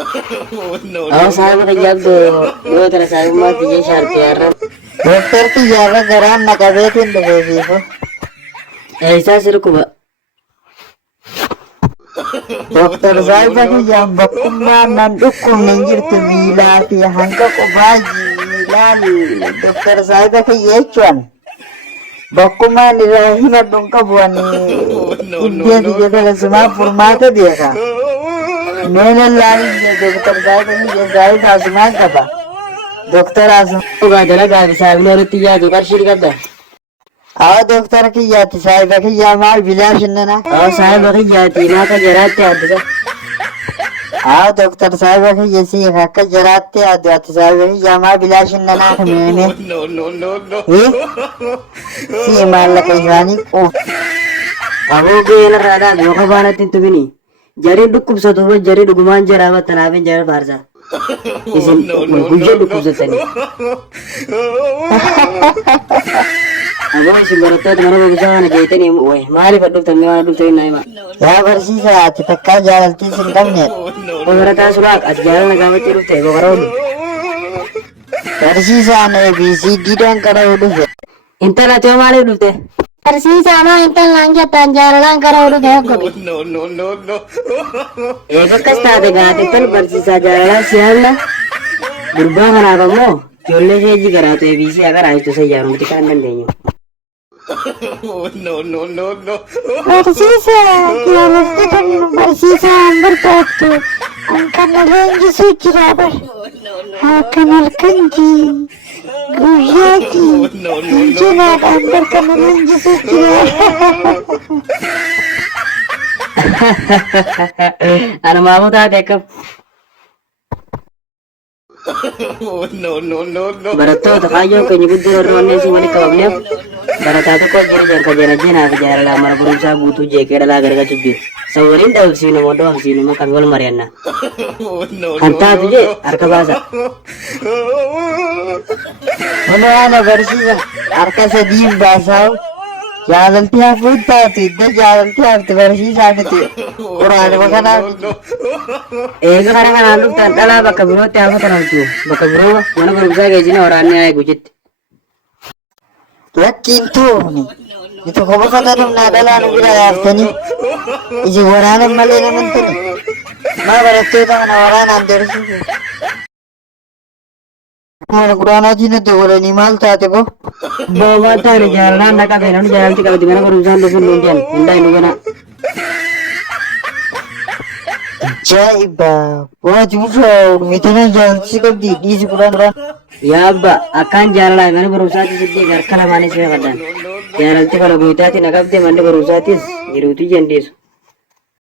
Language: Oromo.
أو صاحب غياب دو ترى صاحب ما تيجي شرط يا رب. دكتور تجارة جرام نكبت الدبيبو. إحساس ركوبة. دكتور صاحب غياب بكم نندكم نجرت ميلاتي هنكا كباجي ميلان دكتور صاحب غياب بكم نراهنا دونك بواني إديا تجاه لسما فرمات ديها. मैंने लाल डॉक्टर साहब ने जाहिर आसमान कहा डॉक्टर आसमान तो गाजरा गाज साहब ने रुती या जुगाड़ शुरू कर दे आओ डॉक्टर की जाती साहिब की जामाल बिलाश ना और साहब की जाती ना का जराते आदि आओ डॉक्टर साहिब की जैसी हक जराते आदि साहिब की जामाल बिलाश ना मैंने ये सी माल लकैसानी ओ अब वो गेल राधा धोखा बाना तीन तो भी नहीं जरी दुकुब सतो जरी दुगुमान जरावा तनावे जर बारजा इसे गुजे दुकुब सतनी अब इसे बरता तो मनो बुझाना जेते नहीं ओए मारे पड्डू तन्ने वाला दुते नहीं मा या वर्षी से आती तक्का जालती सिंदम ने वो बरता सुराग अजगार लगावे तिरुते वो करो वर्षी से आने बीसीडी डंग करो उड़े इंतना तो मारे दुते Persisama intan langja tanjaran kara udah deh. Eka kasta de gati tan bersisa jalan siang lah. Berubah mana kamu? Jolle saya juga ratu ebisi agar ayo tu saya jarum tikan dan denyo. Persisa, kita mesti kan persisa berkatu. Angkat lagi suci rabar. Akan kanji. Gujati. Jangan ambil kanalan suci. Anu mamu tak dekap. Barato takayo kenyebut dorone si mani kawabnya. Barata ko jere jangka jana jana bijara la mara berusaha butuh jeke adalah gara cuci. Sawarin tahu sini modo sini mah kanggol Mariana. Hanta tuje arka bahasa. Mana bersisa arka sedih bahasa. Jalan tiap buta tu, jalan tiap tu bersisa tu. Orang makan apa? Kadang kadang lu tantala baka bro tiap apa tanam tu. Baka bro mana berusaha gaji ni orangnya ay gujit. Yakin tu ni. Itu kau bukan dalam nadalah anu bila ni. Iji orang malah ni menteri. Mana berarti tu orang nanti tu. Mana kurang aja ni tu orang ni mal tak tu. Bawa tahu jalan nak apa? Nanti jalan tiga di mana berusaha tu sendirian. Indah ini mana? Jaiba, wah jujur, mitanya jalan sikap di sekolah orang. Ya abba, akan jalan mana berusaha tu sedih. Kalau mana sih kadan. Jalan tu kalau buita ti nak apa? Mana berusaha tu, jiru tu jangan